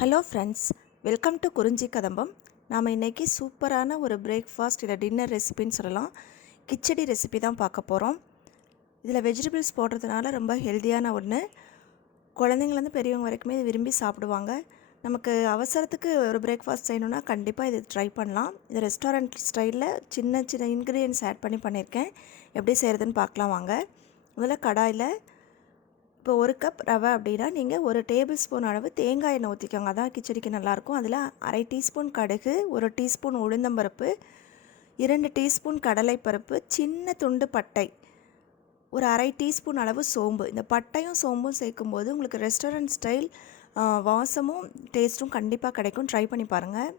Hello friends, welcome to குறிஞ்சி கதம்பம். நாம் இன்றைக்கி சூப்பரான ஒரு பிரேக்ஃபாஸ்ட் இல்லை டின்னர் ரெசிபின்னு சொல்லலாம். கிச்சடி ரெசிபி தான் பார்க்க போகிறோம். இதில் வெஜிடபிள்ஸ் போடுறதுனால ரொம்ப ஹெல்த்தியான ஒன்று. குழந்தைங்கலேருந்து பெரியவங்க வரைக்குமே இது விரும்பி சாப்பிடுவாங்க. நமக்கு அவசரத்துக்கு ஒரு பிரேக்ஃபாஸ்ட் செய்யணுன்னா கண்டிப்பாக இது ட்ரை பண்ணலாம். இது ரெஸ்டாரண்ட் ஸ்டைலில் சின்ன சின்ன இன்க்ரீடியன்ட்ஸ் ஆட் பண்ணியிருக்கேன். எப்படி செய்கிறதுன்னு பார்க்கலாம் வாங்க. முதல்ல கடாயில் இப்போ 1 கப் ரவை அப்படின்னா நீங்கள் 1 டேபிள் ஸ்பூன் அளவு தேங்காய் எண்ணெய் ஊற்றிக்கோங்க. அதான் கிச்சடிக்கு நல்லாயிருக்கும். அதில் அரை டீஸ்பூன் கடுகு, 1 டீஸ்பூன் உளுந்தம்பருப்பு, 2 டீஸ்பூன் கடலைப்பருப்பு, சின்ன துண்டு பட்டை, ஒரு அரை டீஸ்பூன் அளவு சோம்பு. இந்த பட்டையும் சோம்பும் சேர்க்கும்போது உங்களுக்கு ரெஸ்டாரண்ட் ஸ்டைல் வாசமும் டேஸ்ட்டும் கண்டிப்பாக கிடைக்கும். ட்ரை பண்ணி பாருங்கள்.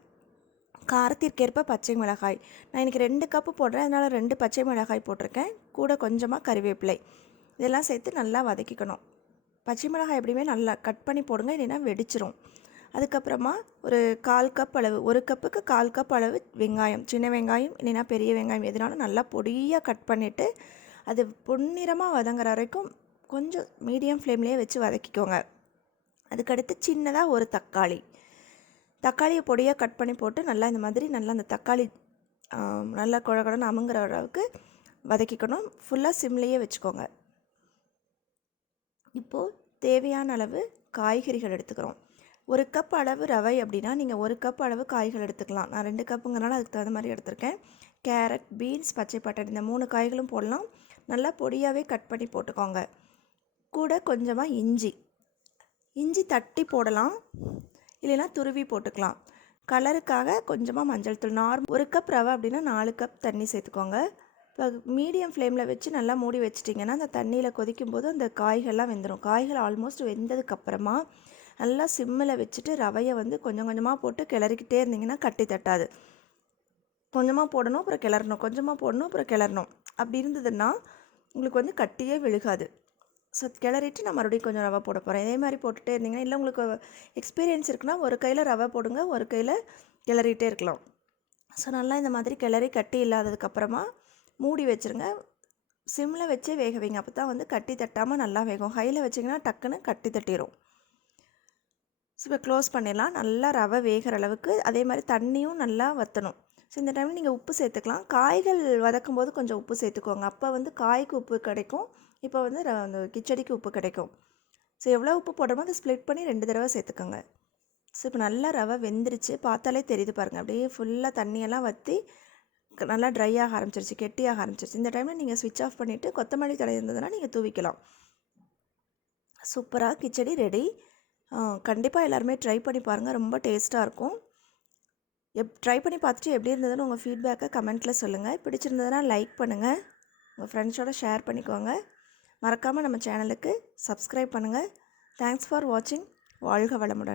காரத்திற்கேற்ப பச்சை மிளகாய், நான் இன்றைக்கி 2 கப்பு போடுறேன், அதனால் 2 பச்சை மிளகாய் போட்டிருக்கேன். கூட கொஞ்சமாக கறிவேப்பிலை, இதெல்லாம் சேர்த்து நல்லா வதக்கிக்கணும். பச்சை மிளகாய் எப்படியுமே நல்லா கட் பண்ணி போடுங்க, இல்லைன்னா வெடிச்சிரும். அதுக்கப்புறமா ஒரு 1/4 கப் அளவு, 1 கப்புக்கு 1/4 கப் அளவு வெங்காயம், சின்ன வெங்காயம் இல்லைன்னா பெரிய வெங்காயம் எதுனாலும் நல்லா பொடியாக கட் பண்ணிவிட்டு அது பொன்னிறமாக வதங்குற வரைக்கும் கொஞ்சம் மீடியம் ஃப்ளேம்லேயே வச்சு வதக்கிக்கோங்க. அதுக்கடுத்து சின்னதாக ஒரு தக்காளியை பொடியாக கட் பண்ணி போட்டு நல்லா இந்த மாதிரி நல்லா அந்த தக்காளி நல்லா குழகுடன்னு அமுங்குற அளவுக்கு வதக்கிக்கணும். ஃபுல்லாக சிம்லேயே வச்சுக்கோங்க. இப்போது தேவையான அளவு காய்கறிகள் எடுத்துக்கிறோம். 1 கப் அளவு ரவை அப்படின்னா நீங்கள் 1 கப் அளவு காய்கள் எடுத்துக்கலாம். நான் 2 கப்புங்கிறனால அதுக்கு தகுந்த மாதிரி எடுத்திருக்கேன். கேரட், பீன்ஸ், பச்சை பட்டாணி, இந்த 3 காய்களும் போடலாம். நல்லா பொடியாகவே கட் பண்ணி போட்டுக்கோங்க. கூட கொஞ்சமாக இஞ்சி தட்டி போடலாம், இல்லைன்னா துருவி போட்டுக்கலாம். கலருக்காக கொஞ்சமாக மஞ்சள் தூள். 1 கப் ரவை அப்படின்னா 4 கப் தண்ணி சேர்த்துக்கோங்க. இப்போ மீடியம் ஃப்ளேமில் வச்சு நல்லா மூடி வச்சிட்டிங்கன்னா அந்த தண்ணியில் கொதிக்கும் போது அந்த காய்கள்லாம் வெந்துடும். காய்கள் ஆல்மோஸ்ட் வெந்ததுக்கப்புறமா நல்லா சிம்மில் வச்சுட்டு ரவையை கொஞ்சம் கொஞ்சமாக போட்டு கிளறிக்கிட்டே இருந்திங்கன்னா கட்டி தட்டாது. கொஞ்சமாக போடணும், அப்புறம் கிளறணும், கொஞ்சமாக போடணும், அப்புறம் கிளறணும். அப்படி இருந்ததுன்னா உங்களுக்கு கட்டியே விழுகாது. ஸோ கிளறிட்டு நான் மறுபடியும் கொஞ்சம் ரவை போட போகிறேன். இதே மாதிரி போட்டுகிட்டே இருந்தீங்கன்னா, இல்லை உங்களுக்கு எக்ஸ்பீரியன்ஸ் இருக்குன்னா ஒரு கையில் ரவை போடுங்க, ஒரு கையில் கிளறிட்டே இருக்கலாம். ஸோ நல்லா இந்த மாதிரி கிளறி கட்டி இல்லாததுக்கப்புறமா மூடி வச்சுருங்க. சிம்மில் வச்சே வேக வைங்க. அப்போ தான் கட்டி தட்டாமல் நல்லா வேகும். ஹையில் வச்சிங்கன்னா டக்குன்னு கட்டி தட்டிடும். ஸோ இப்போ க்ளோஸ் பண்ணிடலாம். நல்லா ரவை வேகிற அளவுக்கு, அதே மாதிரி தண்ணியும் நல்லா வற்றணும். ஸோ இந்த டைமில் நீங்கள் உப்பு சேர்த்துக்கலாம். காய்கள் வதக்கும் போது கொஞ்சம் உப்பு சேர்த்துக்கோங்க. அப்போ காய்க்கு உப்பு கிடைக்கும், இப்போ அந்த கிச்சடிக்கு உப்பு கிடைக்கும். ஸோ எவ்வளோ உப்பு போடுறோமோ அதை ஸ்ப்ளிட் பண்ணி 2 தடவை சேர்த்துக்கோங்க. ஸோ இப்போ நல்லா ரவை வெந்துருச்சு, பார்த்தாலே தெரியுது பாருங்கள். அப்படியே ஃபுல்லாக தண்ணியெல்லாம் வற்றி நல்லா ட்ரை ஆக ஆரம்பிச்சிருச்சு, கெட்டியாக ஆரம்பிச்சிருச்சு. இந்த டைமில் நீங்கள் ஸ்விட்ச் ஆஃப் பண்ணிவிட்டு கொத்தமல்லி தழை இருந்ததுன்னா நீங்கள் தூவிக்கலாம். சூப்பராக கிச்சடி ரெடி. கண்டிப்பாக எல்லாருமே ட்ரை பண்ணி பாருங்கள், ரொம்ப டேஸ்ட்டாக இருக்கும். ட்ரை பண்ணி பார்த்துட்டு எப்படி இருந்ததுன்னு உங்கள் ஃபீட்பேக்கை கமெண்ட்டில் சொல்லுங்கள். பிடிச்சிருந்ததுன்னா லைக் பண்ணுங்கள், உங்கள் ஃப்ரெண்ட்ஸோடு ஷேர் பண்ணிக்கோங்க. மறக்காமல் நம்ம சேனலுக்கு சப்ஸ்கிரைப் பண்ணுங்கள். தேங்க்ஸ் ஃபார் வாட்சிங். வாழ்க வளமுடன்.